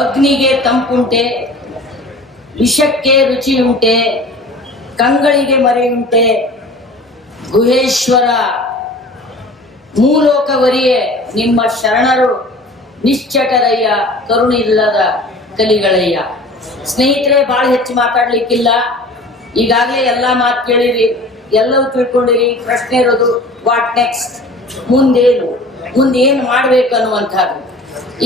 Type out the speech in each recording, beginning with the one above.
ಅಗ್ನಿಗೆ ತಂಪುಂಟೆ, ವಿಷಕ್ಕೆ ರುಚಿಯುಂಟೆ, ಕಂಗಳಿಗೆ ಮರೆಯುಂಟೆ, ಗುಹೇಶ್ವರ ಮೂಲೋಕವರಿಯೇ ನಿಮ್ಮ ಶರಣರು ನಿಶ್ಚಟರಯ್ಯ, ಕರುಣಿಲ್ಲದ ಕಲಿಗಳಯ್ಯ. ಸ್ನೇಹಿತರೆ, ಭಾಳ ಹೆಚ್ಚು ಮಾತಾಡ್ಲಿಕ್ಕಿಲ್ಲ. ಈಗಾಗಲೇ ಎಲ್ಲ ಮಾತು ಕೇಳಿರಿ, ಎಲ್ಲವೂ ತಿಳ್ಕೊಂಡಿರಿ. ಪ್ರಶ್ನೆ ಇರೋದು ವಾಟ್ ನೆಕ್ಸ್ಟ್, ಮುಂದೇನು ಮಾಡ್ಬೇಕು ಅನ್ನುವಂಥದ್ದು.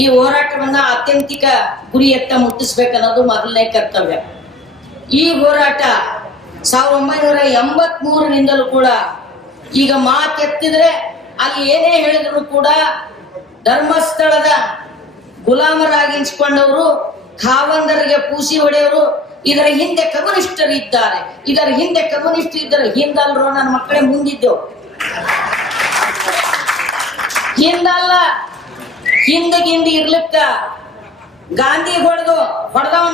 ಈ ಹೋರಾಟವನ್ನ ಆತ್ಯಂತಿಕ ಗುರಿಯತ್ತ ಮುಟ್ಟಿಸ್ಬೇಕನ್ನೋದು ಮೊದಲನೇ ಕರ್ತವ್ಯ. ಈ ಹೋರಾಟ 1983ರಿಂದಲೂ ಕೂಡ, ಈಗ ಮಾತೆತ್ತಿದ್ರೆ ಅಲ್ಲಿ ಏನೇ ಹೇಳಿದ್ರು ಕೂಡ ಧರ್ಮಸ್ಥಳದ ಗುಲಾಮರಾಗಿಸ್ಕೊಂಡವರು, ಖಾವಂದರಿಗೆ ಪೂಸಿ ಹೊಡೆಯವರು, ಇದರ ಹಿಂದೆ ಕಮ್ಯುನಿಸ್ಟರು ಇದ್ದಾರೆ. ಇದರ ಹಿಂದೆ ಕಮ್ಯುನಿಸ್ಟ್ ಇದ್ದರೆ ಹಿಂದಲ್ರೋ ನನ್ನ ಮಕ್ಕಳೇ, ಮುಂದಿದ್ದೆವು. ಹಿಂದಲ್ಲ, ಹಿಂದಿ ಇರ್ಲಿಕ್ಕ ಗಾಂಧಿ ಹೊಡೆದವ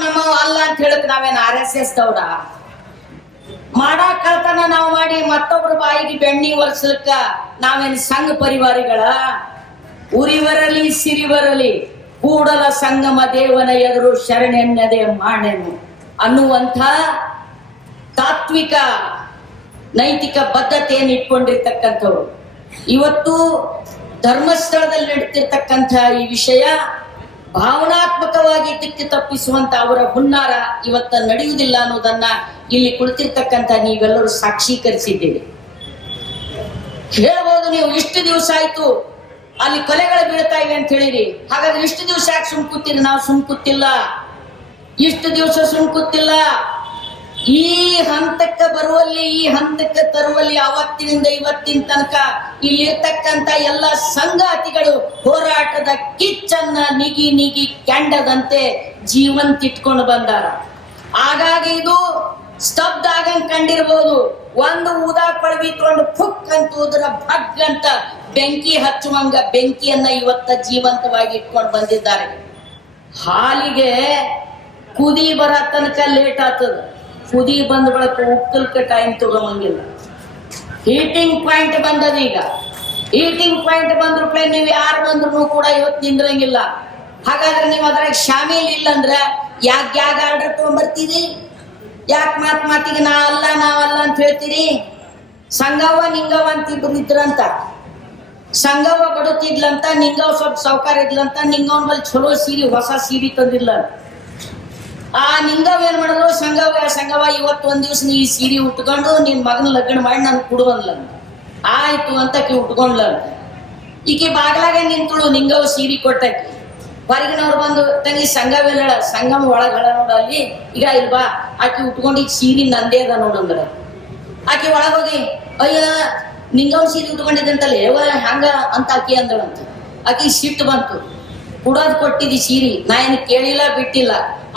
ನಮ್ಮವ ಅಲ್ಲ ಅಂತ ಹೇಳಕ್ ನಾವೇನು RSS ದವ್ರ? ಮಾಡಾಕಳ್ತನ ನಾವು ಮಾಡಿ ಮತ್ತೊಬ್ರ ಬಾಯಿಗೆ ಬೆಣ್ಣಿ ಒರೆಸ್ಲಿಕ್ಕ ನಾವೇನು ಸಂಘ ಪರಿವಾರಿಗಳ? ಉರಿವರಲಿ ಸಿರಿವರಲಿ ಕೂಡಲ ಸಂಗಮ ದೇವನ ಎದುರು ಶರಣೆನ್ನದೆ ಮಾಡೆನು ಅನ್ನುವಂಥ ತಾತ್ವಿಕ ನೈತಿಕ ಬದ್ಧತೆಯನ್ನು ಇಟ್ಕೊಂಡಿರ್ತಕ್ಕಂಥವ್ರು. ಇವತ್ತು ಧರ್ಮಸ್ಥಳದಲ್ಲಿ ನಡೀತಿರ್ತಕ್ಕಂಥ ಈ ವಿಷಯ ಭಾವನಾತ್ಮಕವಾಗಿ ದಿಕ್ಕು ತಪ್ಪಿಸುವಂತ ಅವರ ಹುನ್ನಾರ ಇವತ್ತ ನಡೆಯುವುದಿಲ್ಲ ಅನ್ನೋದನ್ನ ಇಲ್ಲಿ ಕುಳಿತಿರ್ತಕ್ಕಂಥ ನೀವೆಲ್ಲರೂ ಸಾಕ್ಷೀಕರಿಸಿದ್ದೀರಿ. ಹೇಳ್ಬೋದು ನೀವು, ಇಷ್ಟು ದಿವಸ ಆಯ್ತು ಅಲ್ಲಿ ಕೊಲೆಗಳು ಬೀಳ್ತಾ ಇವೆ ಅಂತ ಹೇಳಿರಿ, ಹಾಗಾದ್ರೆ ಇಷ್ಟು ದಿವಸ ಯಾಕೆ ಸುಮ್ ಕೂತಿರಿ? ನಾವು ಸುಮ್ ಕೂತಿಲ್ಲ, ಇಷ್ಟು ದಿವಸ ಸುಮ್ ಕೂತಿಲ್ಲ. ಈ ಹಂತಕ್ಕೆ ಬರುವಲ್ಲಿ, ಈ ಹಂತಕ್ಕೆ ತರುವಲ್ಲಿ ಅವತ್ತಿನಿಂದ ಇವತ್ತಿನ ತನಕ ಇಲ್ಲಿರ್ತಕ್ಕಂಥ ಎಲ್ಲ ಸಂಗಾತಿಗಳು ಹೋರಾಟದ ಕಿಚ್ಚನ್ನ ನಿಗಿ ಕೆಂಡದಂತೆ ಜೀವಂತ ಇಟ್ಕೊಂಡು ಬಂದಾರ. ಹಾಗಾಗಿ ಇದು ಸ್ತಬ್ಧ ಆಗಂಗ್ ಕಂಡಿರ್ಬೋದು. ಒಂದು ಊದಾ ಕೊಳವಿ ತಗೊಂಡು ಫುಕ್ ಅಂತ ಉದ್ರ ಭಗ್ ಅಂತ ಬೆಂಕಿ ಹಚ್ಚುವಂಗ ಬೆಂಕಿಯನ್ನ ಇವತ್ತ ಜೀವಂತವಾಗಿ ಇಟ್ಕೊಂಡು ಬಂದಿದ್ದಾರೆ. ಹಾಲಿಗೆ ಕುದಿ ಬರ ತನಕ ಲೇಟ್ ಆಗ್ತದ. ಕುದಿ ಬಂದ ಬಳಕ ಉಕ್ಕಲ್ಕ ಟೈಮ್ ತಗೊಂಬಂಗಿಲ್ಲ. ಹೀಟಿಂಗ್ ಪಾಯಿಂಟ್ ಬಂದದ. ಈಗ ಹೀಟಿಂಗ್ ಪಾಯಿಂಟ್ ಬಂದ್ರು ನೀವು ಯಾರು ಬಂದ್ರು ಕೂಡ ಇವತ್ತು ನಿಂದ್ರಂಗಿಲ್ಲ. ಹಾಗಾದ್ರೆ ನೀವು ಅದ್ರಾಗ ಶಾಮೀಲ್ ಇಲ್ಲ ಅಂದ್ರ ಯಾಕೆ ಆರ್ಡರ್ ತಗೊಂಡ್ಬರ್ತೀರಿ? ಯಾಕೆ ಮಾತಿಗೆ ನಾವಲ್ಲ ಅಂತ ಹೇಳ್ತೀರಿ? ಸಂಗವ್ವ ನಿಂಗವ್ವ ಅಂತ ಇಬ್ರು ಇದ್ರಂತ. ಸಂಗವ್ವ ಬಡುತ್ತಿದ್ಲಂತ, ನಿಂಗವ್ ಸ್ವಲ್ಪ ಸೌಕಾರ ಇದ್ಲಂತ. ನಿಂಗವನ್ ಬಲ್ಲಿ ಚಲೋ ಸೀರೆ, ಹೊಸ ಸೀರೆ ತಂದಿಲ್ಲ. ಆ ನಿಂಗವ್ ಏನ್ ಮಾಡಿದ್ರು, ಸಂಗವ್ವ ಇವತ್ತು ಒಂದ್ ದಿವ್ಸ ನೀ ಸೀರೆ ಉಟ್ಕೊಂಡು ನಿನ್ ಮಗನ ಲಗ್ನ ಮಾಡಿ ನನ್ ಕೊಡುವಲ್ಲ. ಆಯ್ತು ಅಂತ ಆಕಿ ಉಟ್ಕೊಂಡ್ಲ. ಈಕೆ ಬಾಗ್ಲಾಗೆ ನಿಂತಳು, ನಿಂಗವ್ ಸೀರೆ ಕೊಟ್ಟಾಕಿ. ಹೊರಗಿನವ್ರು ಬಂದು ತಂಗಿ ಸಂಗವ ಹೇಳ, ಸಂಗಮ ಒಳಗಳ ನೋಡ ಅಲ್ಲಿ, ಈಗ ಇಲ್ವಾ ಆಕಿ ಉಟ್ಕೊಂಡು ಈಗ ಸೀರೆ ನಂದೇ ಅದ ನೋಡಂದ್ರ. ಆಕಿ ಒಳಗೋಗಿ ಅಯ್ಯ ನಿಂಗವ್ ಸೀರೆ ಉಟ್ಕೊಂಡಿದ್ದಂತಲ್ಲ ಹಂಗ ಅಂತ ಆಕಿ ಅಂದಳಂತ. ಆಕಿ ಸಿಟ್ಟು ಬಂತು. ಕುಡೋದ್ ಕೊಟ್ಟಿದ್ದಿ ಸೀರೆ, ನಾ ಏನು ಕೇಳಿಲ್ಲ ಬಿಟ್ಟಿಲ್ಲ,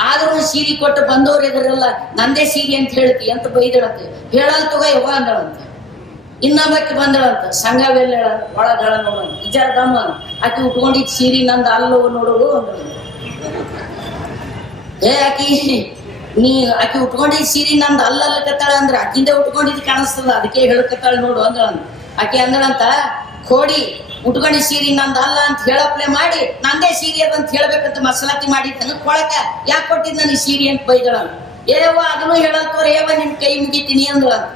ಆದ್ರೂ ಸೀರೆ ಕೊಟ್ಟು ಬಂದವ್ರು ಎದುರಲ್ಲ ನಂದೇ ಸೀರೆ ಅಂತ ಹೇಳ್ತಿ ಅಂತ ಬೈದಳಂತೆ. ಹೇಳಲ್ ತಗೋ ಯವ್ವ ಅಂದಳಂತೆ. ಇನ್ನೊಬ್ಬಕ್ಕೆ ಬಂದಳಂತ, ಸಂಘವೆಲ್ಲ ಒಳಗಳ ನೋಡ ವಿಚಾರ ದಮ್ಮ, ಆಕಿ ಉಟ್ಕೊಂಡಿದ್ ಸೀರೆ ನಂದು ಅಲ್ಲೋ ನೋಡೋದು ಅಂದಳು. ಆಕಿ ಉಟ್ಕೊಂಡಿದ್ ಸೀರೆ ನಂದು ಅಲ್ಲಕತ್ತಾಳ ಅಂದ್ರೆ ಆಕಿಂದ ಉಟ್ಕೊಂಡಿದ್ ಕಾಣಿಸ್ತದ, ಅದಕ್ಕೆ ಹೇಳ್ಕತ್ತಾಳ ನೋಡು ಅಂದಳಂತ. ಆಕಿ ಅಂದಳಂತ, ಕೋಡಿ ಉಟ್ಕೊಂಡಿ ಸೀರೆ ನಂದು ಅಲ್ಲ ಅಂತ ಹೇಳಪ್ಲೆ ಮಾಡಿ ನಂದೇ ಸೀರೆ ಅದಂತ ಹೇಳ್ಬೇಕಂತ ಮಸಲಾತಿ ಮಾಡಿದ್ದನ್ನು ಕೊಳಕ ಯಾಕೆ ಕೊಟ್ಟಿದ್ ನನಗೆ ಸೀರೆ ಅಂತ ಬೈದಳಂತ. ಏವ ಅದನ್ನು ಹೇಳತ್ತವ್ರ ಏವ ನಿನ್ ಕೈ ಮುಗಿತೀನಿ ಅಂದಳಂತ.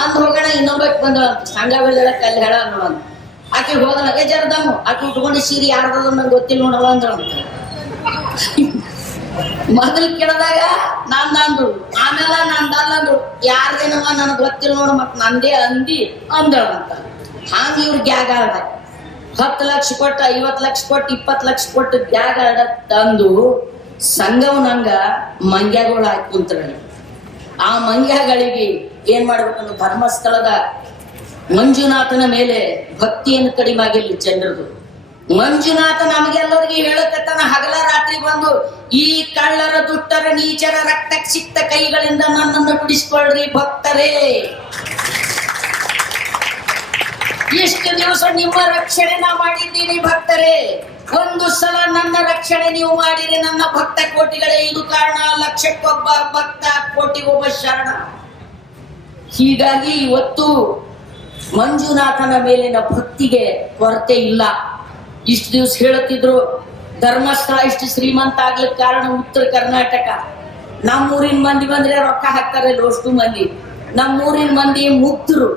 ಅಂದ್ ಹೋಗೋಣ ಇನ್ನೊಬ್ಬಕ್ಕೆ ಬಂದಳಂತ. ಸಂಘವೆಲ್ಲ ಕಲ್ಲಿ ಹೇಳ ನೋಡಂತ. ಆಕೆ ಹೋದಳ ಜರದಮ್ಮ, ಆಕೆ ಉಟ್ಕೊಂಡು ಸೀರೆ ಯಾರ್ದದ ನಂಗೆ ಗೊತ್ತಿಲ್ಲ ನೋಡವ ಅಂದಳಂತ. ಮೊದಲು ಕೇಳಿದಾಗ ನಂದು, ಆಮೇಲೆ ನಂದಲ್ಲ ಅಂದ್ರು. ಯಾರ್ದೇನವ ನನಗೆ ಗೊತ್ತಿಲ್ಲ ನೋಡು, ಮತ್ ನಂದೇ ಅಂದಿ ಅಂದಳಂತ. ಹಂಗ ಇವ್ರು ಗ್ಯಾಗ ಆಡ 10 ಲಕ್ಷ ಕೊಟ್ಟು 50 ಲಕ್ಷ ಕೊಟ್ಟು 20 ಲಕ್ಷ ಕೊಟ್ಟು ಗ್ಯಾಗ ಆಡ ತಂದು ಸಂಘವನಂಗ ಮಂಗ್ಯಗಳು ಹಾಕಿ ಕುಂತ್ರಿ. ಆ ಮಂಗ್ಯಗಳಿಗೆ ಏನ್ ಮಾಡ್ಬೇಕಂದ್ರೆ ಧರ್ಮಸ್ಥಳದ ಮಂಜುನಾಥನ ಮೇಲೆ ಭಕ್ತಿಯನ್ನು ಕಡಿಮೆ ಆಗಿಲ್ಲ ಜನರದು. ಮಂಜುನಾಥ ನಮಗೆಲ್ಲರಿಗೆ ಹೇಳಕತ್ತಾನ, ಹಗಲ ರಾತ್ರಿ ಬಂದು ಈ ಕಳ್ಳರ ದುಷ್ಟರ ನೀಚರ ರಕ್ತ ಸಿಕ್ತ ಕೈಗಳಿಂದ ನನ್ನನ್ನು ಬಿಡಿಸ್ಕೊಳ್ರಿ ಭಕ್ತರೇ. ಇಷ್ಟು ದಿವಸ ನಿಮ್ಮ ರಕ್ಷಣೆ ನಾ ಮಾಡಿದ್ದೀನಿ ಭಕ್ತರೇ, ಒಂದು ಸಲ ನನ್ನ ರಕ್ಷಣೆ ನೀವು ಮಾಡಿರಿ ನನ್ನ ಭಕ್ತ ಕೋಟಿಗಳೇ. ಇದು ಕಾರಣ, ಲಕ್ಷಕ್ಕೊಬ್ಬ ಭಕ್ತ ಕೋಟಿಗೊಬ್ಬ ಶರಣ. ಹೀಗಾಗಿ ಇವತ್ತು ಮಂಜುನಾಥನ ಮೇಲಿನ ಭಕ್ತಿಗೆ ಕೊರತೆ ಇಲ್ಲ. ಇಷ್ಟು ದಿವಸ ಹೇಳುತ್ತಿದ್ರು ಧರ್ಮಸ್ಥಳ ಇಷ್ಟು ಶ್ರೀಮಂತ ಆಗ್ಲಿಕ್ಕೆ ಕಾರಣ ಉತ್ತರ ಕರ್ನಾಟಕ. ನಮ್ಮೂರಿನ ಮಂದಿ ಬಂದ್ರೆ ರೊಕ್ಕ ಹಾಕ್ತಾರೆ ಅಷ್ಟು ಮಂದಿ. ನಮ್ಮೂರಿನ ಮಂದಿ ಮುಗ್ಧರು.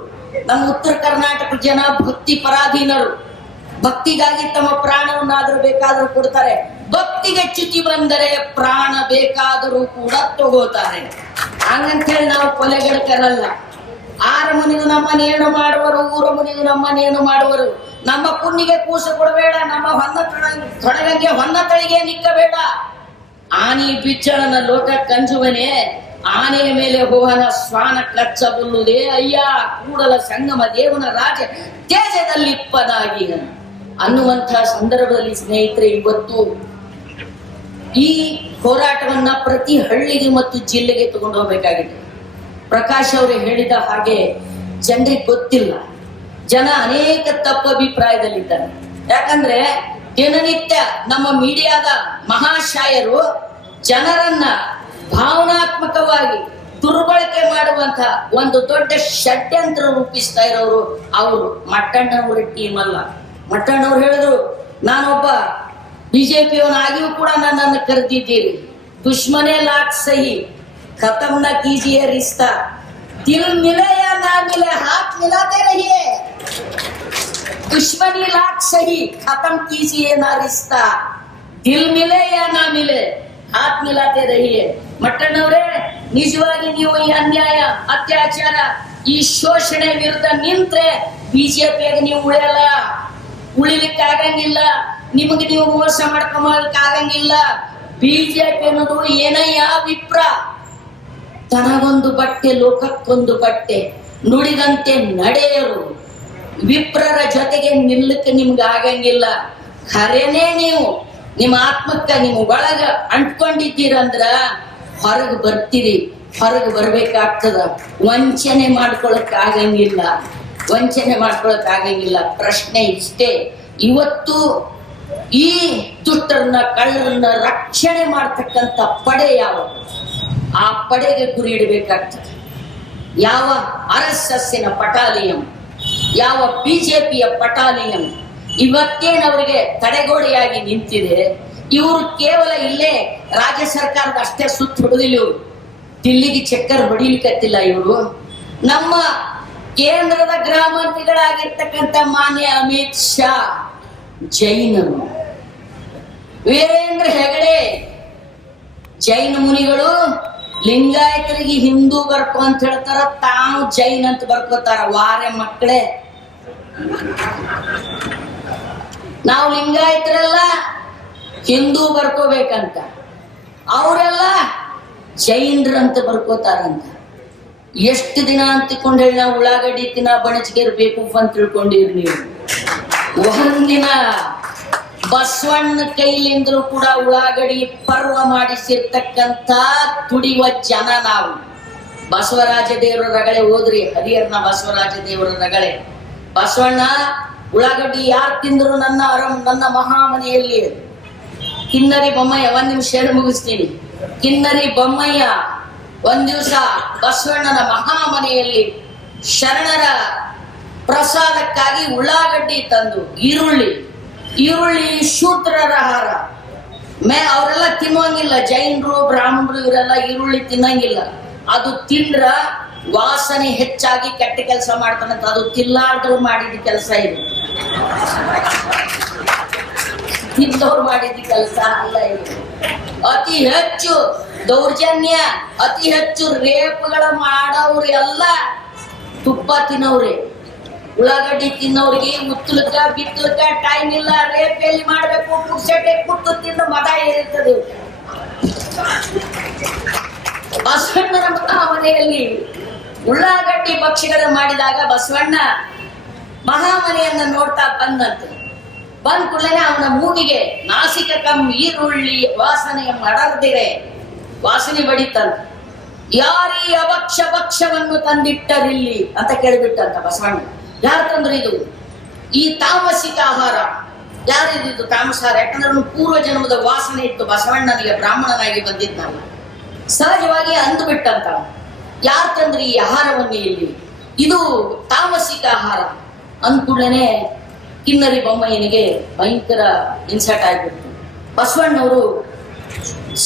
ನಮ್ಮ ಉತ್ತರ ಕರ್ನಾಟಕ ಜನ ಭಕ್ತಿ ಪರಾಧೀನರು. ಭಕ್ತಿಗಾಗಿ ತಮ್ಮ ಪ್ರಾಣವನ್ನಾದ್ರೂ ಬೇಕಾದ್ರೂ ಕೊಡ್ತಾರೆ. ಭಕ್ತಿಗೆ ಚ್ಯುತಿ ಬಂದರೆ ಪ್ರಾಣ ಬೇಕಾದರೂ ಕೂಡ ತಗೋತಾರೆ. ಹಂಗಂತೇಳಿ ನಾವು ಕೊಲೆಗಡಕರಲ್ಲ. ಆರ ಮನೆಗೂ ನಮ್ಮನೇನು ಮಾಡುವರು, ಊರ ಮನೆಗೂ ನಮ್ಮನೇನು ಮಾಡುವರು. ನಮ್ಮ ಕುನ್ನಿಗೆ ಕೂಸು ಕೊಡಬೇಡ, ನಮ್ಮ ತೊಡಗಂಗೆ ಹೊನ್ನ ತಳಿಗೆ ನಿಕ್ಕಬೇಡ. ಆನಿ ಬಿಚ್ಚಳನ ಲೋಕ ಕಂಜುವನೆ, ಆನೆಯ ಮೇಲೆ ಹೋಹನ ಶ್ವಾನ ಕಚ್ಚಬಲ್ಲುದೇ ಅಯ್ಯ ಕೂಡಲ ಸಂಗಮ ದೇವನ ರಾಜ ತೇಜದಲ್ಲಿಪ್ಪದಾಗಿ ಅನ್ನುವಂತಹ ಸಂದರ್ಭದಲ್ಲಿ ಸ್ನೇಹಿತರೆ, ಇವತ್ತು ಈ ಹೋರಾಟವನ್ನ ಪ್ರತಿ ಹಳ್ಳಿಗೆ ಮತ್ತು ಜಿಲ್ಲೆಗೆ ತಗೊಂಡು ಹೋಗ್ಬೇಕಾಗಿದೆ. ಪ್ರಕಾಶ್ ಅವರು ಹೇಳಿದ ಹಾಗೆ ಜನರಿಗೆ ಗೊತ್ತಿಲ್ಲ. ಜನ ಅನೇಕ ತಪ್ಪು ಅಭಿಪ್ರಾಯದಲ್ಲಿದ್ದಾರೆ. ಯಾಕಂದ್ರೆ ದಿನನಿತ್ಯ ನಮ್ಮ ಮೀಡಿಯಾದ ಮಹಾಶಾಯರು ಜನರನ್ನ ಭಾವನಾತ್ಮಕವಾಗಿ ದುರ್ಬಳಕೆ ಮಾಡುವಂತಹ ಒಂದು ದೊಡ್ಡ ಷಡ್ಯಂತ್ರ ರೂಪಿಸ್ತಾ ಇರೋರು ಅವರು. ಮಟ್ಟಣ್ಣವರ ಟೀಮ್ ಅಲ್ಲ. ಮಟ್ಟಣ್ಣವ್ರು ಹೇಳಿದ್ರು, ನಾನೊಬ್ಬ ಬಿಜೆಪಿಯವನಾಗಿಯೂ ಕೂಡ ನನ್ನನ್ನು ಕರೆದಿದ್ದೀರಿ. ದುಶ್ಮನೆ ಲಾಟ್ ಸಹಿ ಖತಮ್ ನ ಕೀಜಿಯೇ ರಿಶ್ತಾ, ದಿಲ್ ಮಿಲೆ ಯಾ ನಾ ಮಿಲೆ ಹಾತ್ ಮಿಲಾತೆ ರಹಿಯೇ. दुश्मनी लाख सही खत्म कीजिए ना रिश्ता, दिल मिले या ना मिले हाथ मिलाते रहिए. ಮಟ್ಟಣ್ಣವರೇ, ನಿಜವಾಗಿ ನೀವು ಈ ಅನ್ಯಾಯ, ಅತ್ಯಾಚಾರ, ಈ ಶೋಷಣೆ ವಿರುದ್ಧ ನಿಂತ್ರೆ ಬಿಜೆಪಿಯಾಗ ನೀವು ಉಳಿಯಲ್ಲ, ಉಳಿಲಿಕ್ಕೆ ಆಗಂಗಿಲ್ಲ. ನಿಮಗೆ ನೀವು ಮೋಸ ಮಾಡ್ಕೊಂಬಲಿಕ್ಕೆ ಆಗಂಗಿಲ್ಲ. ಬಿಜೆಪಿ ಅನ್ನೋದು ಏನಯ್ಯ ವಿಪ್ರ, ತನಗೊಂದು ಬಟ್ಟೆ ಲೋಕಕ್ಕೊಂದು ಬಟ್ಟೆ, ನುಡಿದಂತೆ ನಡೆಯರು. ವಿಪ್ರರ ಜೊತೆಗೆ ನಿಲ್ಲಕ್ಕೆ ನಿಮ್ಗೆ ಆಗಂಗಿಲ್ಲ. ಖರೇನೆ ನೀವು ನಿಮ್ಮ ಆತ್ಮಕ್ಕ ನಿಮ್ಮ ಒಳಗ ಅಂಟ್ಕೊಂಡಿದ್ದೀರಂದ್ರ ಹೊರಗೆ ಬರ್ತೀರಿ, ಹೊರಗೆ ಬರ್ಬೇಕಾಗ್ತದ. ವಂಚನೆ ಮಾಡ್ಕೊಳಕ್ ಆಗಂಗಿಲ್ಲ, ವಂಚನೆ ಮಾಡ್ಕೊಳಕ್ ಆಗಂಗಿಲ್ಲ. ಪ್ರಶ್ನೆ ಇಷ್ಟೇ, ಇವತ್ತು ಈ ದುಷ್ಟರನ್ನ ಕಳ್ಳರನ್ನ ರಕ್ಷಣೆ ಮಾಡ್ತಕ್ಕಂಥ ಪಡೆ ಯಾವ, ಆ ಪಡೆಗೆ ಗುರಿ ಇಡಬೇಕಾಗ್ತದೆ. ಯಾವ RSSನ ಪಟಾಲಿಯಂ, ಯಾವ ಬಿಜೆಪಿಯ ಪಟಾಲಿಯಂ ಇವತ್ತೇನವರಿಗೆ ತಡೆಗೋಡೆಯಾಗಿ ನಿಂತಿದೆ. ಇವರು ಕೇವಲ ಇಲ್ಲೇ ರಾಜ್ಯ ಸರ್ಕಾರದ ಅಷ್ಟೇ ಸುತ್ತ ಹೊಡೆದಿಲ್ಲ, ಇವರು ದಿಲ್ಲಿಗೆ ಚಕ್ಕರ್ ಹೊಡಿಲಿಕ್ಕತ್ತಿಲ್ಲ. ಇವರು ನಮ್ಮ ಕೇಂದ್ರದ ಗೃಹ ಮಂತ್ರಿಗಳಾಗಿರ್ತಕ್ಕಂಥ ಮಾನ್ಯ ಅಮಿತ್ ಶಾ ಜೈನರು, ವೀರೇಂದ್ರ ಹೆಗಡೆ ಜೈನ ಮುನಿಗಳು ಲಿಂಗಾಯತರಿಗೆ ಹಿಂದೂ ಬರ್ಕೊ ಅಂತ ಹೇಳ್ತಾರ, ತಾವು ಜೈನ್ ಅಂತ ಬರ್ಕೋತಾರ. ವಾರೆ ಮಕ್ಕಳೇ, ನಾವು ಲಿಂಗಾಯತರೆಲ್ಲ ಹಿಂದೂ ಬರ್ಕೋಬೇಕಂತ, ಅವರೆಲ್ಲ ಜೈನ್ರಂತ ಬರ್ಕೋತಾರಂತ. ಎಷ್ಟು ದಿನ ಅಂತಿಕೊಂಡು ಹೇಳಿ ನಾವು ಉಳ್ಳಾಗಡ್ಡಿ ತಿನ್ನ ಬಣಚಿಗೆರ್ ಬೇಕು ಅಂತ ತಿಳ್ಕೊಂಡಿರಿ ನೀವು. ಒಂದಿನ ಬಸವಣ್ಣ ಕೈಲಿಂದಲೂ ಕೂಡ ಉಳ್ಳಾಗಡ್ಡಿ ಪರ್ವ ಮಾಡಿಸಿರ್ತಕ್ಕಂಥ ದುಡಿಯುವ ಜನ ನಾವು. ಬಸವರಾಜ ದೇವರ ರಗಳೆ ಓದ್ರಿ, ಹರಿಹರನ ಬಸವರಾಜ ದೇವರ ರಗಳೆ. ಬಸವಣ್ಣ ಉಳ್ಳಾಗಡ್ಡಿ ಯಾರು ತಿಂದ್ರು ನನ್ನ ಮಹಾಮನೆಯಲ್ಲಿ. ಕಿನ್ನರಿ ಬೊಮ್ಮಯ್ಯ, ಒಂದ್ ನಿಮಿಷ ಹೇಳಿ ಮುಗಿಸ್ತೀನಿ. ಕಿನ್ನರಿ ಬೊಮ್ಮಯ್ಯ ಒಂದ್ ದಿವಸ ಬಸವಣ್ಣನ ಮಹಾಮನೆಯಲ್ಲಿ ಶರಣರ ಪ್ರಸಾದಕ್ಕಾಗಿ ಉಳ್ಳಾಗಡ್ಡಿ ತಂದು, ಈರುಳ್ಳಿ ಶೂದ್ರರ ಆಹಾರ ಅವರೆಲ್ಲ ತಿನ್ನುವಂಗಿಲ್ಲ. ಜೈನರು ಬ್ರಾಹ್ಮಣರು ಇವರೆಲ್ಲ ಈರುಳ್ಳಿ ತಿನ್ನಂಗಿಲ್ಲ. ಅದು ತಿಂದ್ರ ವಾಸನೆ ಹೆಚ್ಚಾಗಿ ಕೆಟ್ಟ ಕೆಲಸ ಮಾಡ್ತಾನಂತ. ಅದು ತಿಲ್ಲಾರ್ದವ್ರು ಮಾಡಿದ ಕೆಲಸ, ಇದು ತಿಂದವ್ರು ಮಾಡಿದ ಕೆಲಸ ಅಲ್ಲ. ಇದು ಅತಿ ಹೆಚ್ಚು ದೌರ್ಜನ್ಯ, ಅತಿ ಹೆಚ್ಚು ರೇಪ್ಗಳ ಮಾಡೋರು ಎಲ್ಲ ತುಪ್ಪ ತಿನ್ನವ್ರಿ. ಉಳ್ಳಾಗಡ್ಡಿ ತಿನ್ನೋರಿಗೆ ಉತ್ತಲಕ ಬಿತ್ತಲಕ ಟೈಮ್ ಇಲ್ಲ. ರೇಪ್ ಎಲ್ಲಿ ಮಾಡ್ಬೇಕು, ಪುಕ್ಸಟೆ ಕುಟ್ಟು ತಿಂದು ಮದ ಏರಿರ್ತದೆ. ಬಸವಣ್ಣನ ಮಹಾಮನೆಯಲ್ಲಿ ಉಳ್ಳಾಗಡ್ಡಿ ಭಕ್ಷ್ಯಗಳ ಮಾಡಿದಾಗ ಬಸವಣ್ಣ ಮಹಾಮನೆಯನ್ನ ನೋಡ್ತಾ ಬಂದಂತ. ಬಂದ ಕೂಡಲೇ ಅವನ ಮೂಗಿಗೆ ನಾಸಿಕ ಈರುಳ್ಳಿ ವಾಸನೆ ಮಡರ್ದಿರೆ ವಾಸನೆ ಬಡಿತಂತ. ಯಾರೀ ಅಭಕ್ಷ ಭಕ್ಷ್ಯವನ್ನು ತಂದಿಟ್ಟರಿಲ್ಲಿ ಅಂತ ಕೇಳಿಬಿಟ್ಟಂತ ಬಸವಣ್ಣ. ಯಾರು ತಂದ್ರು ಇದು? ಈ ತಾಮಸಿಕ ಆಹಾರ. ಯಾರಿದು ತಾಮಸಾರ? ಯಾಕಂದ್ರೆ ಅವನು ಪೂರ್ವ ಜನ್ಮದ ವಾಸನೆ ಇತ್ತು ಬಸವಣ್ಣನಿಗೆ, ಬ್ರಾಹ್ಮಣನಾಗಿ ಬಂದಿದ್ನಲ್ಲ. ಸಹಜವಾಗಿ ಅಂದು ಬಿಟ್ಟಂತ. ಯಾರು ತಂದ್ರಿ ಈ ಆಹಾರವನ್ನು ಇಲ್ಲಿ? ಇದು ತಾಮಸಿಕ ಆಹಾರ ಅಂದ್ಕೂಡಲೇ ಕಿನ್ನರಿ ಬೊಮ್ಮಯ್ಯನಿಗೆ ಭಯಂಕರ ಇನ್ಸರ್ಟ್ ಆಗ್ಬಿಡ್ತು. ಬಸವಣ್ಣವರು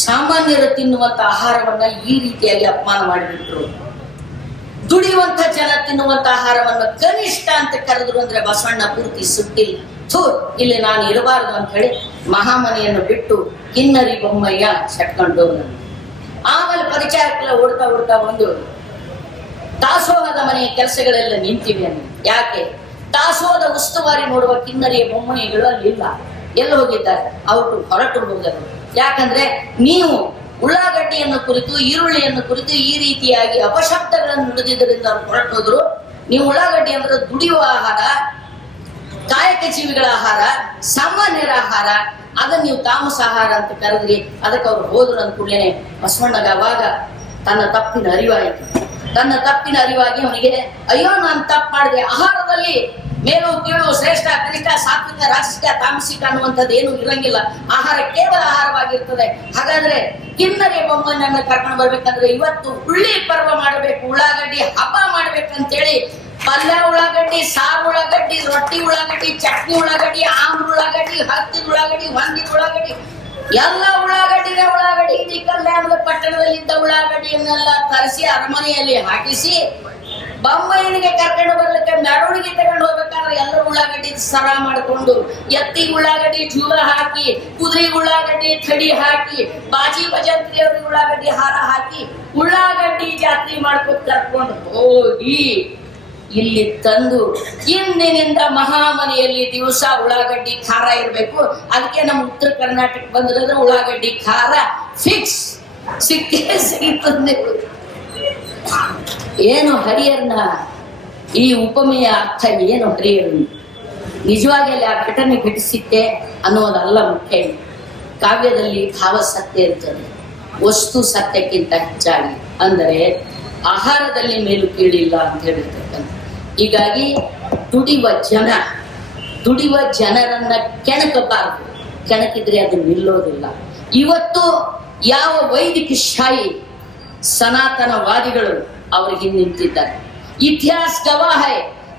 ಸಾಮಾನ್ಯರು ತಿನ್ನುವಂತ ಆಹಾರವನ್ನ ಈ ರೀತಿಯಾಗಿ ಅಪಮಾನ ಮಾಡಿಬಿಟ್ರು. ದುಡಿಯುವಂತ ಜನ ತಿನ್ನುವಂತ ಆಹಾರವನ್ನ ಕನಿಷ್ಠ ಅಂತ ಕರೆದ್ರು ಅಂದ್ರೆ ಬಸವಣ್ಣ ಪೂರ್ತಿ ಸುಟ್ಟಿಲ್ಲ. ಇಲ್ಲಿ ನಾನು ಇರಬಾರದು ಅಂತ ಹೇಳಿ ಮಹಾಮನೆಯನ್ನು ಬಿಟ್ಟು ಕಿನ್ನರಿ ಬೊಮ್ಮಯ್ಯ ಸಟ್ಕೊಂಡು ಆಮೇಲೆ ಪರಿಚಾರಕ್ಕೆಲ್ಲ ಓಡ್ತಾ ಒಂದು ದಾಸೋಹದ ಮನೆಯ ಕೆಲಸಗಳೆಲ್ಲ ನಿಂತಿವೆ ಅಂತ. ಯಾಕೆ? ದಾಸೋಹದ ಉಸ್ತುವಾರಿ ನೋಡುವ ಕಿನ್ನರಿಯ ಬೊಮ್ಮಯ್ಯಗಳು ಅಲ್ಲಿ ಇಲ್ಲ. ಎಲ್ಲಿ ಹೋಗಿದ್ದಾರೆ? ಅವರು ಹೊರಟು ಹೋದರು. ಯಾಕಂದ್ರೆ ನೀವು ಉಳ್ಳಾಗಡ್ಡಿಯನ್ನು ಕುರಿತು ಈರುಳ್ಳಿಯನ್ನು ಕುರಿತು ಈ ರೀತಿಯಾಗಿ ಅಪಶಬ್ದಗಳನ್ನು ನುಡಿದಿದ್ದರಿಂದ ಅವ್ರು ಹೊರಟು ಹೋದ್ರು. ನೀವು ಉಳ್ಳಾಗಡ್ಡಿ ಅಂದ್ರೆ ದುಡಿಯುವ ಆಹಾರ, ಕಾಯಕ ಜೀವಿಗಳ ಆಹಾರ, ಸಾಮಾನ್ಯರ ಆಹಾರ, ಅದನ್ನ ನೀವು ತಾಮಸ ಆಹಾರ ಅಂತ ಕರೆದ್ರಿ. ಅದಕ್ಕೆ ಅವ್ರು ಹೋದ್ರು ಅಂದ ಕೂಡಲೇ ಬಸವಣ್ಣಗ ಅವಾಗ ತನ್ನ ತಪ್ಪಿನ ಅರಿವಾಯಿತು. ತನ್ನ ತಪ್ಪಿನ ಅರಿವಾಗಿ ಅವನಿಗೆ ಅಯ್ಯೋ ನಾನು ತಪ್ಪು ಮಾಡಿದೆ. ಆಹಾರದಲ್ಲಿ ಮೇಲು ಕೀಳು, ಶ್ರೇಷ್ಠ ಕನಿಷ್ಠ, ಸಾತ್ವಿಕ, ರಾಜಸಿಕ, ತಾಮಸಿಕ ಅನ್ನುವಂಥದ್ದು ಏನು ಇರಂಗಿಲ್ಲ. ಆಹಾರ ಕೇವಲ ಆಹಾರವಾಗಿರ್ತದೆ. ಹಾಗಾದ್ರೆ ಕಿನ್ನರಿ ಬೊಮ್ಮನನ್ನ ಕರ್ಕೊಂಡು ಬರ್ಬೇಕಂದ್ರೆ ಇವತ್ತು ಉಳ್ಳಿ ಪರ್ವ ಮಾಡಬೇಕು, ಉಳ್ಳಾಗಡ್ಡಿ ಹಬ್ಬ ಮಾಡ್ಬೇಕಂತೇಳಿ ಪಲ್ಯ ಉಳ್ಳಾಗಡ್ಡಿ, ಸಾರು ಉಳ್ಳಾಗಡ್ಡಿ, ರೊಟ್ಟಿ ಉಳ್ಳಾಗಡ್ಡಿ, ಚಟ್ನಿ ಉಳ್ಳಾಗಡ್ಡಿ, ಆಮ್ರ ಉಳ್ಳಾಗಡ್ಡಿ, ಹತ್ತಿದ ಉಳ್ಳಾಗಡ್ಡಿ, ಹೊಂದಿದ ಉಳ್ಳಾಗಡ್ಡಿ, ಎಲ್ಲ ಉಳ್ಳಾಗಡ್ಡಿನ ಉಳ್ಳಾಗಡ್ಡಿ ಈ ಕಲ್ಯಾಣದ ಪಟ್ಟಣದಲ್ಲಿ ಇದ್ದ ಉಳ್ಳಾಗಡ್ಡಿಯನ್ನೆಲ್ಲ ತರಿಸಿ ಅರಮನೆಯಲ್ಲಿ ಹಾಕಿಸಿ ಬೊಮ್ಮಯ್ಯನಿಗೆ ಕರ್ಕೊಂಡು ಬರ್ಲಿಕ್ಕೆ ಮೆರವಣಿಗೆ ತಗೊಂಡು ಹೋಗ್ಬೇಕಾದ್ರೆ ಎಲ್ಲ ಉಳ್ಳಾಗಡ್ಡಿ ಸರ ಮಾಡಿಕೊಂಡು ಎತ್ತಿ ಉಳ್ಳಾಗಡ್ಡಿ ಚೂರ ಹಾಕಿ, ಕುದುರೆ ಉಳ್ಳಾಗಡ್ಡಿ ಥಡಿ ಹಾಕಿ, ಬಾಜಿ ಭಜಂತ್ರಿ ಅವ್ರಿಗೆ ಉಳ್ಳಾಗಡ್ಡಿ ಹಾರ ಹಾಕಿ ಉಳ್ಳಾಗಡ್ಡಿ ಜಾತ್ರೆ ಮಾಡ್ಕೊಂಡು ಕರ್ಕೊಂಡು ಹೋಗಿ ಇಲ್ಲಿ ತಂದು ಇಂದಿನಿಂದ ಮಹಾಮನೆಯಲ್ಲಿ ದಿವಸ ಉಳ್ಳಾಗಡ್ಡಿ ಖಾರ ಇರಬೇಕು. ಅದಕ್ಕೆ ನಮ್ಮ ಉತ್ತರ ಕರ್ನಾಟಕ ಬಂದ್ರೆ ಉಳ್ಳಾಗಡ್ಡಿ ಖಾರ ಫಿಕ್ಸ್ ಸಿಕ್ಕೇ ಸಿಗುತ್ತದೆ. ಏನು ಹರಿಯರ್ನ ಈ ಉಪಮೆಯ ಅರ್ಥ ಏನು? ಹರಿಯರ್ನ ನಿಜವಾಗಿ ಅಲ್ಲಿ ಆ ಘಟನೆ ಘಟಿಸಿದ್ದೆ ಅನ್ನೋದಲ್ಲ ಮುಖ್ಯ. ಕಾವ್ಯದಲ್ಲಿ ಭಾವ ಸತ್ಯ ಇರ್ತದೆ, ವಸ್ತು ಸತ್ಯಕ್ಕಿಂತ ಹೆಚ್ಚಾಗಿ. ಅಂದರೆ ಆಹಾರದಲ್ಲಿ ಮೇಲು ಕೀಳಿಲ್ಲ ಅಂತ ಹೇಳಿರ್ತಕ್ಕಂಥ. ಹೀಗಾಗಿ ದುಡಿಯುವ ಜನರನ್ನ ಕೆಣಕಬಾರದು. ಕೆಣಕಿದ್ರೆ ಅದು ನಿಲ್ಲೋದಿಲ್ಲ. ಇವತ್ತು ಯಾವ ವೈದಿಕ ಶಾಹಿ ಸನಾತನವಾದಿಗಳು ಅವ್ರಿಗೆ ನಿಂತಿದ್ದಾರೆ. ಇತಿಹಾಸ ಗವಾಹ.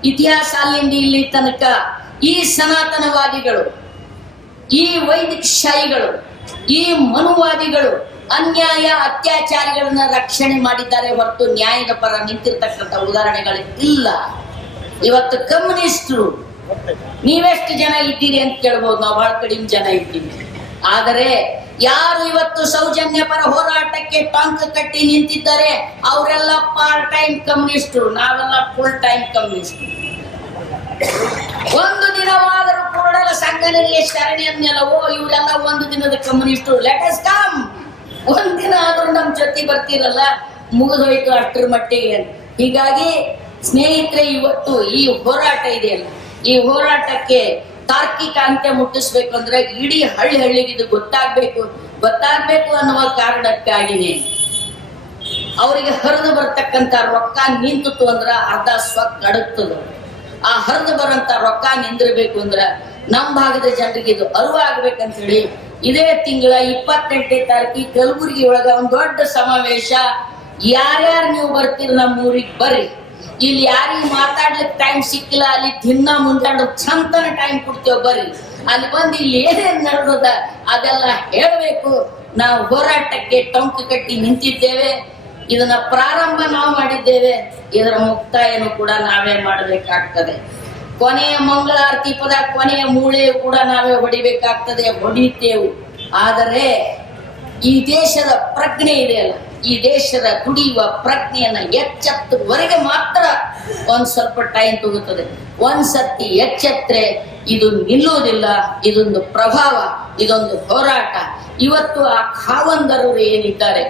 ಇತಿಹಾಸ ಅಲ್ಲಿಂದ ಇಲ್ಲಿ ತನಕ ಈ ಸನಾತನವಾದಿಗಳು, ಈ ವೈದಿಕ ಶಾಹಿಗಳು, ಈ ಮನುವಾದಿಗಳು ಅನ್ಯಾಯ ಅತ್ಯಾಚಾರಿಗಳನ್ನ ರಕ್ಷಣೆ ಮಾಡಿದ್ದಾರೆ ಹೊರತು ನ್ಯಾಯದ ಪರ ನಿಂತಿರ್ತಕ್ಕಂಥ ಉದಾಹರಣೆಗಳು ಇಲ್ಲ. ಇವತ್ತು ಕಮ್ಯುನಿಸ್ಟರು ನೀವೆಷ್ಟು ಜನ ಇದ್ದೀರಿ ಅಂತ ಕೇಳ್ಬೋದು. ನಾವು ಬಹಳ ಕಡಿಮೆ ಜನ ಇದ್ದೀವಿ. ಆದರೆ ಯಾರು ಇವತ್ತು ಸೌಜನ್ಯ ಪರ ಹೋರಾಟಕ್ಕೆ ಟಂಕ ಕಟ್ಟಿ ನಿಂತಿದ್ದಾರೆ ಅವರೆಲ್ಲ ಪಾರ್ಟ್ ಟೈಮ್ ಕಮ್ಯುನಿಸ್ಟರು, ನಾವೆಲ್ಲ ಫುಲ್ ಟೈಮ್ ಕಮ್ಯುನಿಸ್ಟರು. ಒಂದು ದಿನವಾದರೂ ಕೂಡಲ ಸಂಘನಿಗೆ ಶರಣಿ ಅನ್ನೆಲ್ಲವೋ ಇವರೆಲ್ಲ ಒಂದು ದಿನದ ಕಮ್ಯುನಿಸ್ಟರು. Let us come. ಒಂದಿನ ಆದ್ರೂ ನಮ್ ಜೊತೆ ಬರ್ತಿರಲ್ಲ, ಮುಗಿದೋಯ್ತು ಅಷ್ಟರ ಮಟ್ಟಿಗೆ. ಹೀಗಾಗಿ ಸ್ನೇಹಿತರೆ, ಇವತ್ತು ಈ ಹೋರಾಟ ಇದೆಯಲ್ಲ, ಈ ಹೋರಾಟಕ್ಕೆ ತಾರ್ಕಿಕ ಅಂತ್ಯ ಮುಟ್ಟಿಸ್ಬೇಕು ಅಂದ್ರೆ ಇಡೀ ಹಳ್ಳಿಗೆ ಇದು ಗೊತ್ತಾಗ್ಬೇಕು ಅನ್ನುವ ಕಾರಣಕ್ಕಾಗಿನೇ ಅವರಿಗೆ ಹರಿದು ಬರ್ತಕ್ಕಂಥ ರೊಕ್ಕ ನಿಂತಿತ್ತು ಅಂದ್ರ ಅರ್ಧ ಸ್ವಕ್ ಅಡಗ್ತದ. ಆ ಹರಿದು ಬರಂತ ರೊಕ್ಕ ನಿಂದಿರ್ಬೇಕು ಅಂದ್ರ ನಮ್ಮ ಭಾಗದ ಜನರಿಗೆ ಇದು ಅರಿವಾಗ್ಬೇಕಂತ ಹೇಳಿ ಇದೇ ತಿಂಗಳ 28ನೇ ತಾರೀಕಿಗೆ ಕಲಬುರಗಿ ಒಳಗ ಒಂದ್ ದೊಡ್ಡ ಸಮಾವೇಶ. ಯಾರ್ಯಾರು ನೀವು ಬರ್ತೀರಿ ನಮ್ಮ ಊರಿಗೆ ಬರ್ರಿ. ಇಲ್ಲಿ ಯಾರಿಗೆ ಮಾತಾಡ್ಲಿಕ್ಕೆ ಟೈಮ್ ಸಿಕ್ಕಿಲ್ಲ, ಅಲ್ಲಿ ದಿನ ಮುಂಜಾನೆ ಚಂತನ ಟೈಮ್ ಕೊಡ್ತೇವೆ, ಬರ್ರಿ. ಅಲ್ಲಿ ಬಂದು ಇಲ್ಲಿ ಏನೇನ್ ನಡೆದ ಅದೆಲ್ಲ ಹೇಳ್ಬೇಕು. ನಾವು ಹೋರಾಟಕ್ಕೆ ಟೊಂಕ ಕಟ್ಟಿ ನಿಂತಿದ್ದೇವೆ. ಇದನ್ನ ಪ್ರಾರಂಭ ನಾವು ಮಾಡಿದ್ದೇವೆ, ಇದರ ಮುಕ್ತಾಯನು ಕೂಡ ನಾವೇ ಮಾಡಬೇಕಾಗ್ತದೆ. ಕೊನೆಯ ಮಂಗಳಾರತಿ ಪದ, ಕೊನೆಯ ಮೂಳೆಯು ಕೂಡ ನಾವೇ ಹೊಡಿಬೇಕಾಗ್ತದೆ, ಹೊಡಿತೇವು. ಆದರೆ ಈ ದೇಶದ ಪ್ರಜ್ಞೆ ಇದೆಯಲ್ಲ, ಈ ದೇಶದ ದುಡಿಯುವ ಪ್ರಜ್ಞೆಯನ್ನ ಎಚ್ಚೆತ್ತವರೆಗೆ ಮಾತ್ರ ಒಂದ್ ಸ್ವಲ್ಪ ಟೈಮ್ ತಗೋತದೆ. ಒಂದ್ಸತಿ ಎಚ್ಚೆತ್ತರೆ ಇದು ನಿಲ್ಲುವುದಿಲ್ಲ. ಇದೊಂದು ಪ್ರಭಾವ, ಇದೊಂದು ಹೋರಾಟ. ಇವತ್ತು ಆ ಖಾವಂದರರು ಏನಿದ್ದಾರೆ,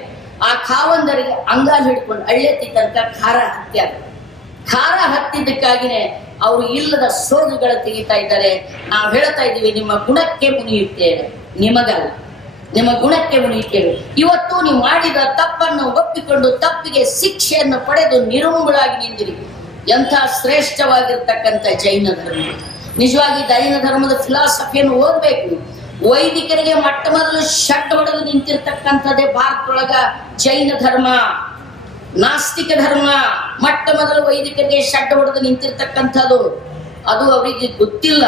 ಆ ಖಾವಂದರಿಗೆ ಅಂಗಾಲು ಹಿಡ್ಕೊಂಡು ಹಳ್ಳೆತ್ತಿ ತನಕ ಖಾರ ಹತ್ತಿದ್ದಕ್ಕಾಗಿನೇ ಅವರು ಇಲ್ಲದ ಸೋಗುಗಳ ತೆಗಿತಾ ಇದ್ದಾರೆ. ನಾವು ಹೇಳ್ತಾ ಇದ್ದೀವಿ, ನಿಮ್ಮ ಗುಣಕ್ಕೆ ಮುನಿಯುತ್ತೇವೆ, ನಿಮಗಲ್ಲ, ನಿಮ್ಮ ಗುಣಕ್ಕೆ ಮುನಿಯುತ್ತೇವೆ. ಇವತ್ತು ನೀವು ಮಾಡಿದ ತಪ್ಪನ್ನು ಒಪ್ಪಿಕೊಂಡು ತಪ್ಪಿಗೆ ಶಿಕ್ಷೆಯನ್ನು ಪಡೆದು ನಿರ್ಮೂಲಾಗಿ ನಿಂತಿರಿ. ಎಂಥ ಶ್ರೇಷ್ಠವಾಗಿರ್ತಕ್ಕಂಥ ಜೈನ ಧರ್ಮ. ನಿಜವಾಗಿ ಜೈನ ಧರ್ಮದ ಫಿಲಾಸಫಿಯನ್ನು ಓದ್ಬೇಕು. ವೈದಿಕರಿಗೆ ಮೊಟ್ಟ ಮೊದಲು ಶಟ್ ಹೊಡೆದು ನಿಂತಿರ್ತಕ್ಕಂಥದ್ದೇ ಭಾರತದೊಳಗ ಜೈನ ಧರ್ಮ. ನಾಸ್ತಿಕ ಧರ್ಮ ಮೊಟ್ಟ ಮೊದಲು ವೈದಿಕರಿಗೆ ಶಡ್ ಹೊಡೆದು ನಿಂತಿರ್ತಕ್ಕಂಥದ್ದು. ಅದು ಅವರಿಗೆ ಗೊತ್ತಿಲ್ಲ.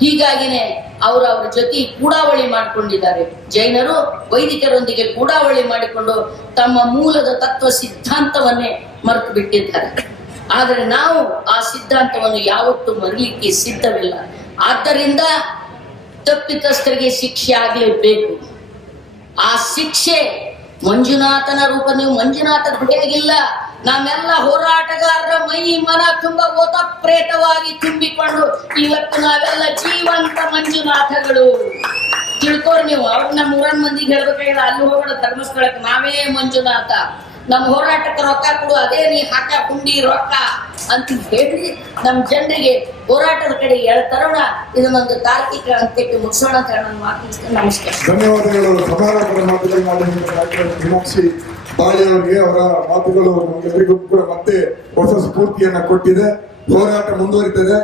ಹೀಗಾಗಿನೇ ಅವರ ಜೊತೆ ಕೂಡಾವಳಿ ಮಾಡಿಕೊಂಡಿದ್ದಾರೆ. ಜೈನರು ವೈದಿಕರೊಂದಿಗೆ ಕೂಡಾವಳಿ ಮಾಡಿಕೊಂಡು ತಮ್ಮ ಮೂಲದ ತತ್ವ ಸಿದ್ಧಾಂತವನ್ನೇ ಮರೆತು ಬಿಟ್ಟಿದ್ದಾರೆ. ಆದರೆ ನಾವು ಆ ಸಿದ್ಧಾಂತವನ್ನು ಯಾವತ್ತೂ ಮರಲಿಕ್ಕೆ ಸಿದ್ಧವಿಲ್ಲ. ಆದ್ದರಿಂದ ತಪ್ಪಿತಸ್ಥರಿಗೆ ಶಿಕ್ಷೆ ಆಗಲೇಬೇಕು. ಆ ಶಿಕ್ಷೆ ಮಂಜುನಾಥನ ರೂಪ. ನೀವು ಮಂಜುನಾಥನ ಹೇಗಿಲ್ಲ, ನಮ್ಮೆಲ್ಲ ಹೋರಾಟಗಾರರ ಮೈ ಮನ ತುಂಬ ಓತಪ್ರೇತವಾಗಿ ತುಂಬಿಕೊಂಡು ಇವತ್ತು ನಾವೆಲ್ಲ ಜೀವಂತ ಮಂಜುನಾಥಗಳು. ತಿಳ್ಕೋರಿ ನೀವು. ಅವ್ರನ್ನ 3 ಮಂದಿಗೆ ಹೇಳ್ಬೇಕಾಗಿಲ್ಲ, ಅಲ್ಲಿ ಹೋಗೋಣ ಧರ್ಮಸ್ಥಳಕ್ಕೆ ನಾವೇ ಮಂಜುನಾಥ. ನಮ್ಮ ಹೋರಾಟಕ್ಕೆ ರೊಕ್ಕ ಕೊಡು, ಅದೇ ನೀ ಹಾಕ ಹುಂಡಿ ರೊಕ್ಕ ಅಂತ ಹೇಳಿ ನಮ್ಮ ಜನರಿಗೆ ಹೋರಾಟದ ಕಡೆ ಎಳ್ತರೋಣ. ಇದನ್ನೊಂದು ತಾರ್ಕಿಕ ಅಂತ್ಯಕ್ಕೆ ಮುಗಿಸೋಣ ಅಂತ ಹೇಳಿ ನಾನು ಮಾತು. ನಮಸ್ಕಾರ. ಧನ್ಯವಾದಗಳು. ಸಮಾರಂಭದ ಮಾತುಗಳು ಮಾಡಿದ ಮೀನಾಕ್ಷಿ ಬಾಳಿ ಅವರಿಗೆ ಅವರ ಮಾತುಗಳು ನಮಗೆಲ್ಲರಿಗೂ ಕೂಡ ಮತ್ತೆ ಹೊಸ ಸ್ಫೂರ್ತಿಯನ್ನ ಕೊಟ್ಟಿದೆ. ಹೋರಾಟ ಮುಂದುವರಿತದೆ.